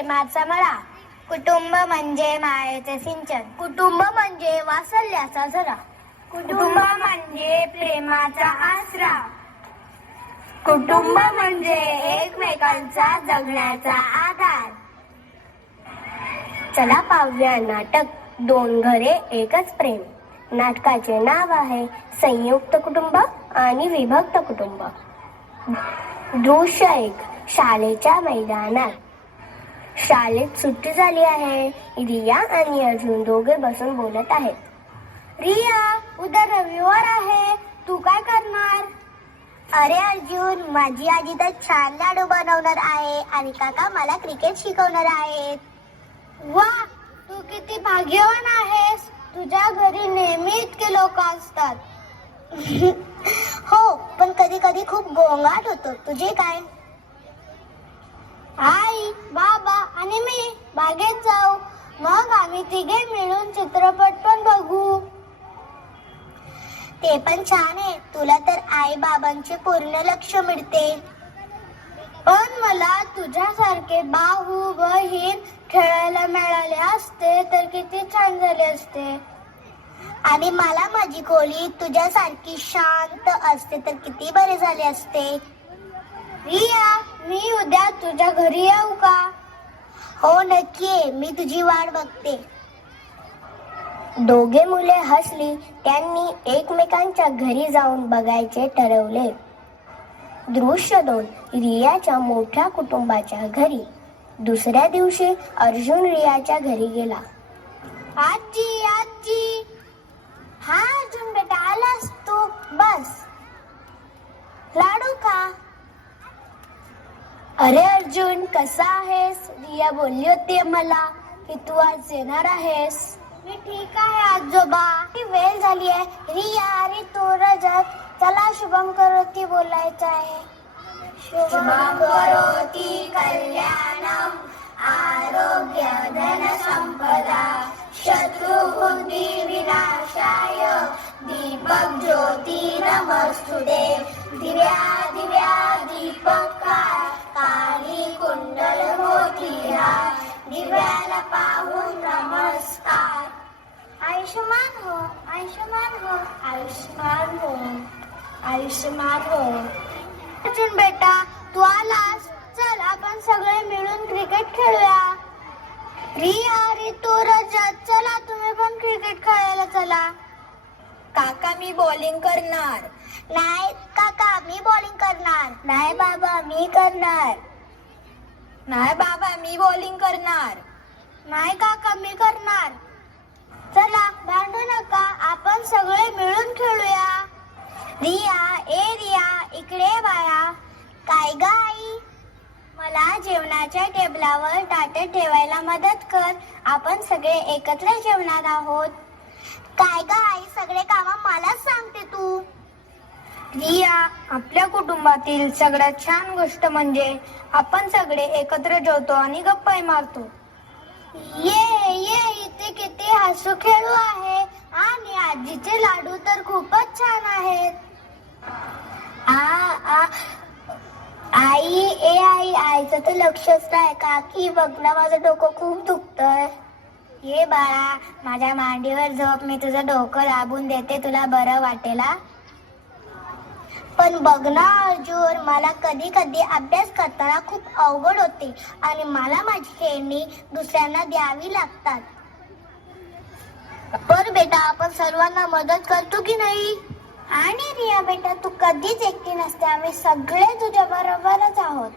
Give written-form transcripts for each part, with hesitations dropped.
प्रेमाचा मळा. कुटुंब म्हणजे मायेचे सिंचन. कुटुंब म्हणजे वात्सल्याचा झरा. कुटुंब म्हणजे प्रेमाचा आसरा. कुटुंब म्हणजे एकमेकांचा जगण्याचा आधार. चला पाहूया नाटक दोन घरे एकच प्रेम. नाटकाचे नाव आहे संयुक्त कुटुंब आणि विभक्त कुटुंब. दृश्य 1. शाळेच्या मैदानात. शाळेत सुट्टी झाली आहे. रिया आणि अर्जुन दोघे बसून बोलत आहेत. रिया, उद्या रविवार आहे, तू काय करणार? अरे अर्जुन, माझी आजी तर छान लाडू बनवणार आहे आणि काका मला क्रिकेट शिकवणार आहेत. वा, तू किती भाग्यवान आहेस. तुझ्या घरी नेहमी इतके लोक असतात. हो, पण कधी कधी खूप गोंगाट होतो. तुझे काय? आई, बाबा आणि मी बागेत जाऊ. मग आम्ही तिघे मिळून चित्रपट पण बघू. ते पण छान आहे. तुला तर आई बाबांचे पूर्ण लक्ष मिळते. पण मला तुझ्यासारखे भाऊ बहीण खेळायला मिळाले असते तर किती छान झाले असते. आणि मला माझी खोली तुझ्यासारखी शांत असते तर किती बरे झाले असते. रिया, मी उद्या तुझ्या घरी येऊ का? हो, नक्की ये. मी तुझी वाट बघते. दोघे मुले हसली. त्यांनी एकमेकांच्या घरी जाऊन बघायचे ठरवले. दृश्य 2. रियाच्या मोठ्या कुटुंबाच्या घरी. दुसऱ्या दिवशी अर्जुन रियाच्या घरी गेला. आजी, आजी. हा अर्जुन बेटा, आलास तू? बस. लाडू का? अरे अर्जुन, कसा आहेस? रिया बोलली होती मला की तू आज येणार आहेस. मी ठीक आहे आजोबा. ती वेळ झाली आहे. रिया, अरे तू रजत, चला शुभम करोती बोलायचं आहे. शुभम करोती कल्याणम आरोग्य धन संपदा शत्रुबुद्धी विनाशाय दीपक ज्योती नमस्तुते. दिव्या दिव्या दीपकार काली कुंडल मोतिया दिव्याला पाहून नमस्कार. आयुष्यमान हो, आयुष्यमान हो, आयुष्यमान हो, आयुष्यमान हो. अर्जुन बेटा, तू आलास. चल आपण सगळे मिळून क्रिकेट खेळूया. रिया, रितू, रजत, चला तुम्ही पण क्रिकेट खेळायला चला. काका, मी बॉलिंग करणार. नाही काका, मी बॉलिंग करणार. नाही बाबा, मी करणार. नाही बाबा, मी बॉलिंग करणार. नाही काका, मी करणार. चला, भांडू नका, आपण सगळे मिळून खेळूया. रिया, ए रिया, इकडे बाळा. काय ग आई? मला जेवणाच्या टेबलावर ताटे ठेवायला मदत कर. आपण सगळे एकत्र जेवणार आहोत. काय ग आई, सगळे काम मलाच सांगते तू. रिया, आपल्या कुटुंबातील सगळ्यात छान गोष्ट म्हणजे आपण सगळे एकत्र जेवतो आणि गप्पा मारतो. ये ये, इथे किती हसू खेळू आहे आणि आजीचे लाडू तर खूपच छान आहेत. आई, ए आई, आईचं तर लक्षच नाही. काकी बघ ना, माझं डोकं खूप दुखतंय. ये बाळा, माझ्या मांडीवर झोप. मी तुझं डोकं दाबून देते, तुला बरं वाटेल. पण बघ ना अर्जुन, मला कधी कधी अभ्यास करताना खूप अवघड होते आणि मला माझी खेळणी दुसऱ्यांना द्यावी लागतात. पण बेटा, आपण सर्वांना मदत करतो की नाही? आणि रिया बेटा, तू कधीच एकटी नसते. आम्ही सगळे तुझ्या बरोबरच आहोत.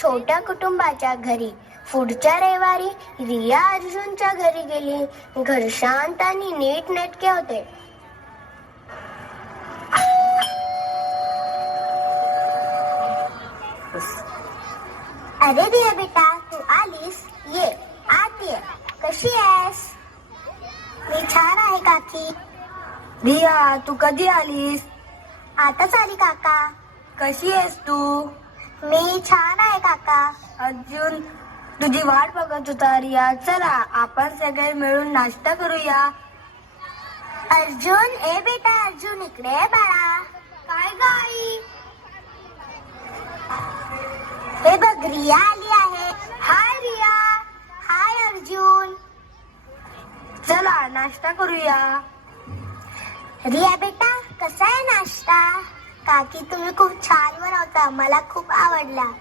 छोट्या कुटुंबाच्या घरी. पुढच्या रविवारी रिया अर्जुनच्या घरी गेली. घर शांत आणि नीटनेटके होते. अरे रिया बेटा, तू आलीस? ये आत ये. कशी आहेस? मी छान आहे काकी. रिया, तू कधी आलीस? आताच आली काका. कशी आहेस तू? मी छान आहे काका. अर्जुन तुझी वाट बघत होता. रिया, चला आपण सगळे मिळून नाश्ता करूया. अर्जुन, ए बेटा अर्जुन, इकडे ये बाळा. काय गाई? हे बघ, रिया आली आहे. हाय रिया. हाय अर्जुन. चला नाश्ता करूया. रिया बेटा, कसा आहे नाश्ता? काकी, तुम्ही खूप छान बनवता, मला खूप आवडला.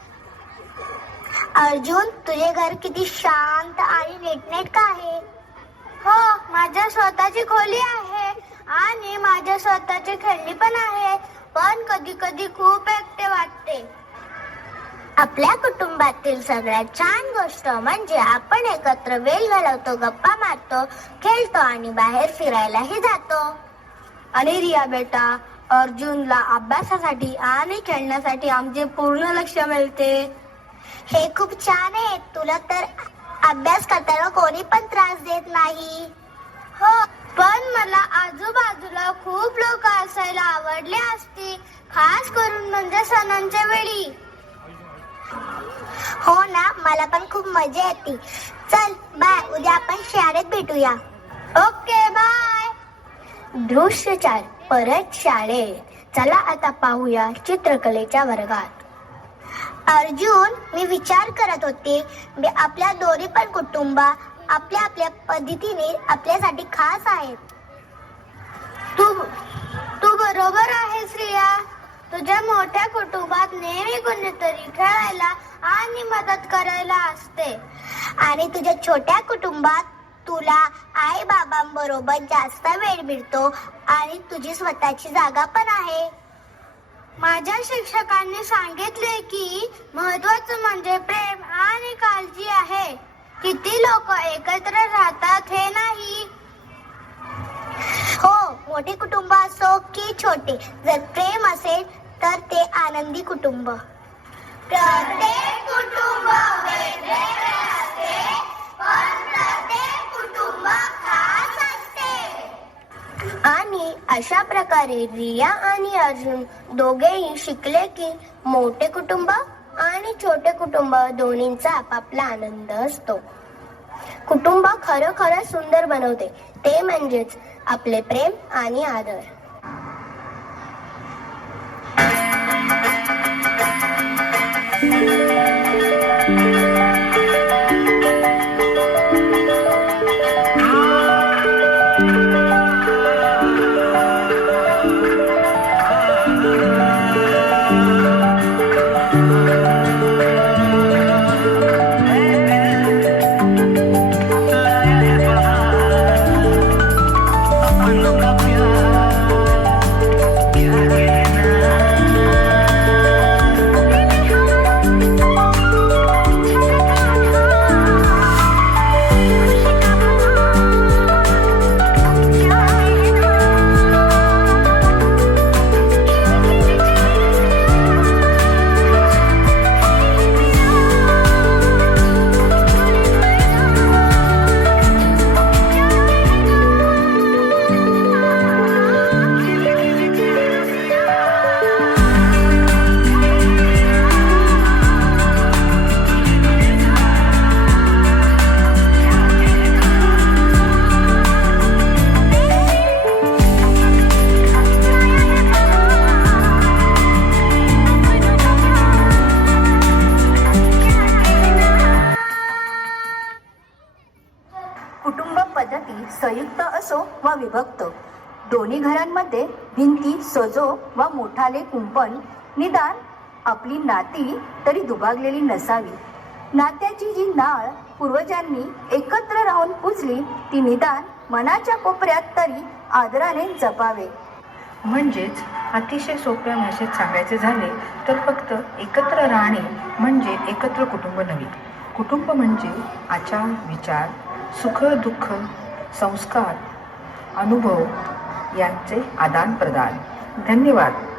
अर्जुन, तुझे घर किती शांत आणि नीटनेटकं आहे. हो, माझ्या स्वतःची खोली आहे आणि माझ्या स्वतःची खेळणी पण आहे. पण कधी कधी खूप एकटे वाटते. आपल्या कुटुंबातील सगळ्यात छान गोष्ट म्हणजे आपण एकत्र वेळ घालवतो, गप्पा मारतो, खेळतो आणि बाहेर फिरायलाही जातो. आणि रिया बेटा, अर्जुनला अभ्यासासाठी आणि खेळण्यासाठी आमचे पूर्ण लक्ष मिळते. हे खूप छान आहे. तुला तर अभ्यास करताना कोणी पण त्रास देत नाही. हो, पण मला आजूबाजूला खूप लोक असायला आवडले असते, खास करून म्हणजे सणांच्या वेळी. हो ना, मला पण खूप मजा येते. चल बाय, उद्या आपण शाळेत भेटूया. Okay bye. दृश्य 4. परत शाळेत. चला आता पाहूया चित्रकलेच्या वर्गात. अर्जुन, मी विचार करत होते, आपल्या दोन्ही पण कुटुंब आपल्या आपल्या पद्धतीने आपल्यासाठी खास आहेत. तू बरोबर आहेस रिया. तुझ्या मोठ्या कुटुंबात नेहमी कोणीतरी खेळायला आणि मदत करायला असते. आणि तुझ्या छोट्या कुटुंबात तुला आई बाबांबरोबर जास्त वेळ मिळतो आणि तुझी स्वतःची जागा पण आहे. माझ्या शिक्षकांनी सांगितले की महत्वाचं म्हणजे प्रेम आणि काळजी आहे. किती लोक एकत्र राहतात हे नाही. हो, मोठे कुटुंब असो की छोटे, जर प्रेम असेल तर ते आनंदी कुटुंब. प्रत्येक कुटुंब वेगवेगळे असते, पण प्रत्येक कुटुंब खास असते. आणि अशा प्रकारे रिया आणि अर्जुन दोघेही शिकले की मोठे कुटुंब आणि छोटे कुटुंब दोन्हींचा आपापला आनंद असतो. कुटुंब खरं सुंदर बनवते ते म्हणजेच आपले प्रेम आणि आदर. संयुक्त असो वा विभक्त, दोन्ही घरांमध्ये भिंती सजो वा मोठाले कुंपण, निदान आपली नाती तरी दुभागलेली नसावी. नात्याची जी नाळ पूर्वजांनी एकत्र राहून पुजली ती निदान मनाच्या कोपऱ्यात तरी आदराने जपावे. म्हणजेच अतिशय सोप्या भाषेत सांगायचे झाले तर फक्त एकत्र राहणे म्हणजे एकत्र कुटुंब नव्हे. कुटुंब म्हणजे आचार, विचार, सुख दुःख, संस्कार, अनुभव यांचे आदान प्रदान. धन्यवाद.